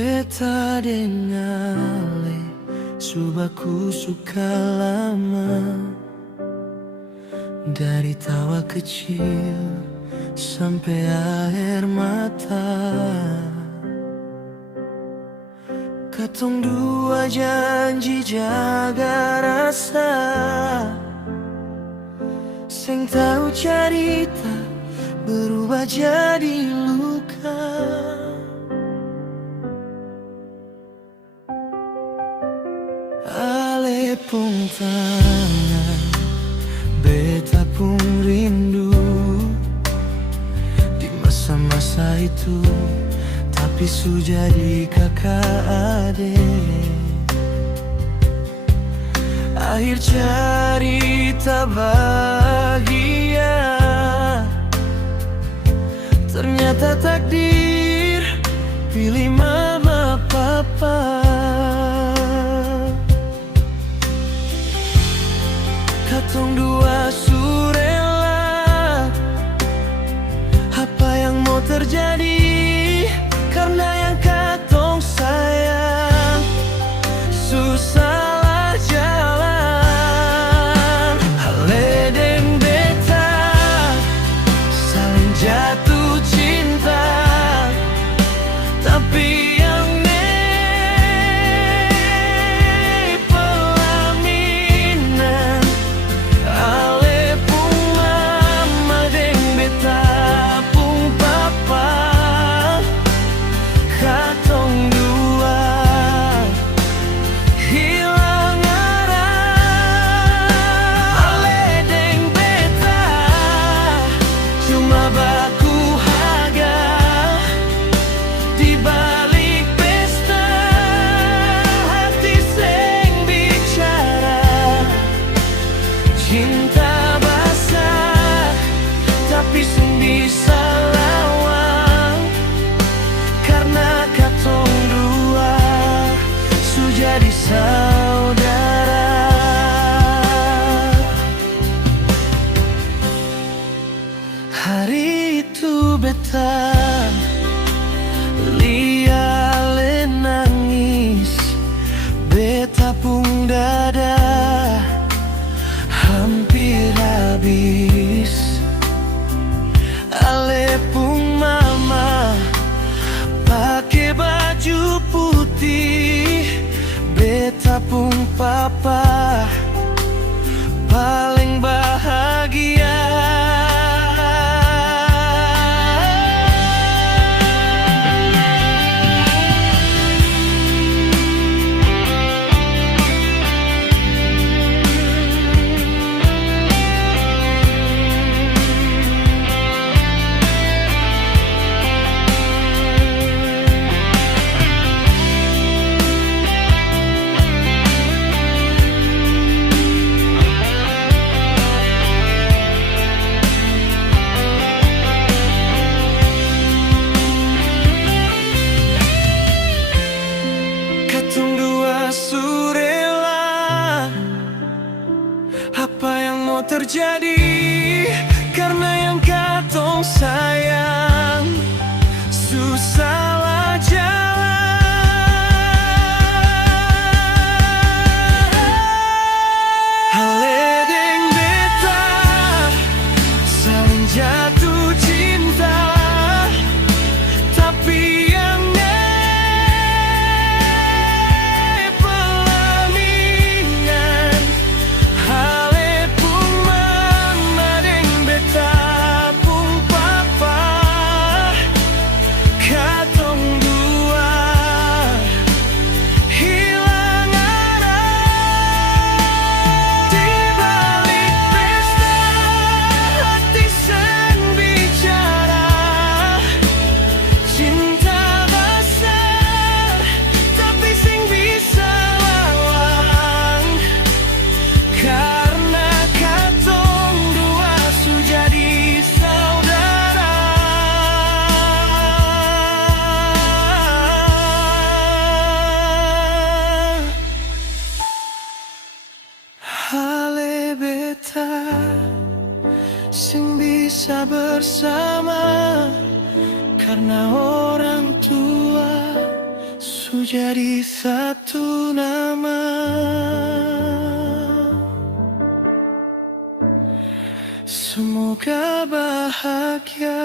Beta dengale subaku suka lama, dari tawa kecil sampai air mata. Katong dua janji jaga rasa, seng tahu cerita berubah jadi luka. Ale pun tangan, beta pun rindu di masa-masa itu, tapi sudah jadi kakak adik. Akhir cerita bahagia, ternyata takdir pilih mama papa. Katong dua surela, apa yang mau terjadi, karena yang katong sayang susahlah jalan. Ale deng beta saling jatuh cinta, tapi cinta basah, tapi sing bisa lawan, karena katong dua sudah jadi saudara. Hari itu beta liale nangis, beta pun dada hampir habis. Ale pun mama pakai baju putih, beta pun papa paling bahagia. Surela, apa yang mau terjadi, karena yang katong sayang susahlah jalan. Ale deng beta saling jatuh cinta, tapi ale beta sing bisa bersama, karena orang tua palsu jadi satu nama. Semoga bahagia.